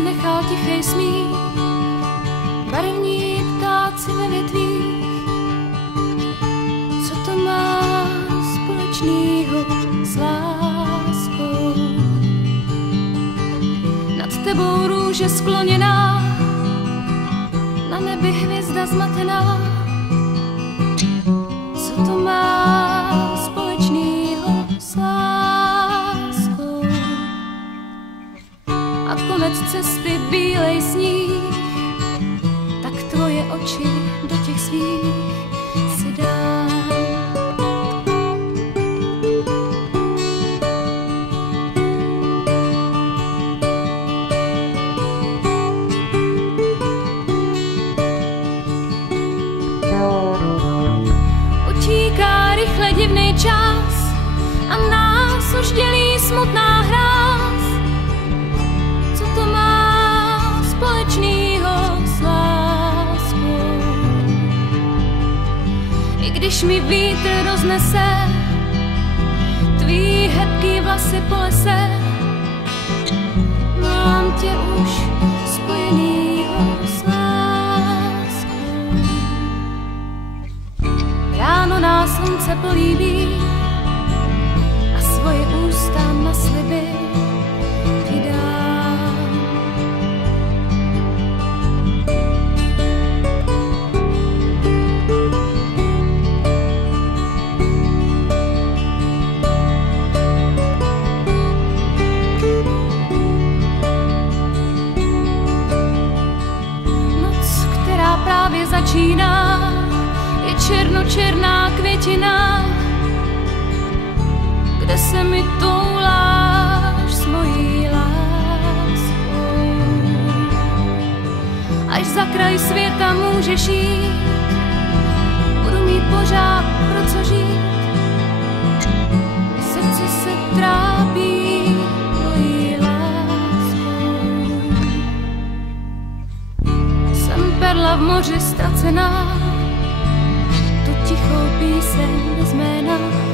si nechal tichej smích, barevní ptáci ve větvích. Co to má společného s láskou? Nad tebou růže skloněná, na nebi hvězda zmatená. Co to má společného s láskou? A konec cesty bílej sníh, tak tvoje oči do těch svých si dám. Utíká rychle divný čas a nás už dělí smutná hráz. Co to má společného s láskou? I když mi vítr roznese tvý hebký vlasy po lese, mám tě už spojenýho s láskou. Ráno nás slunce políbí a svoje ústa na sliby ti dám. Noc, která právě začíná, je černočerná květina, kde se mi touláš s mojí láskou. Až za kraj světa můžeš jít, budu mít pořád pro co žít. Srdce se trápí mojí láskou. Jsem perla v moři ztracená, tu tichou píseň bez jména.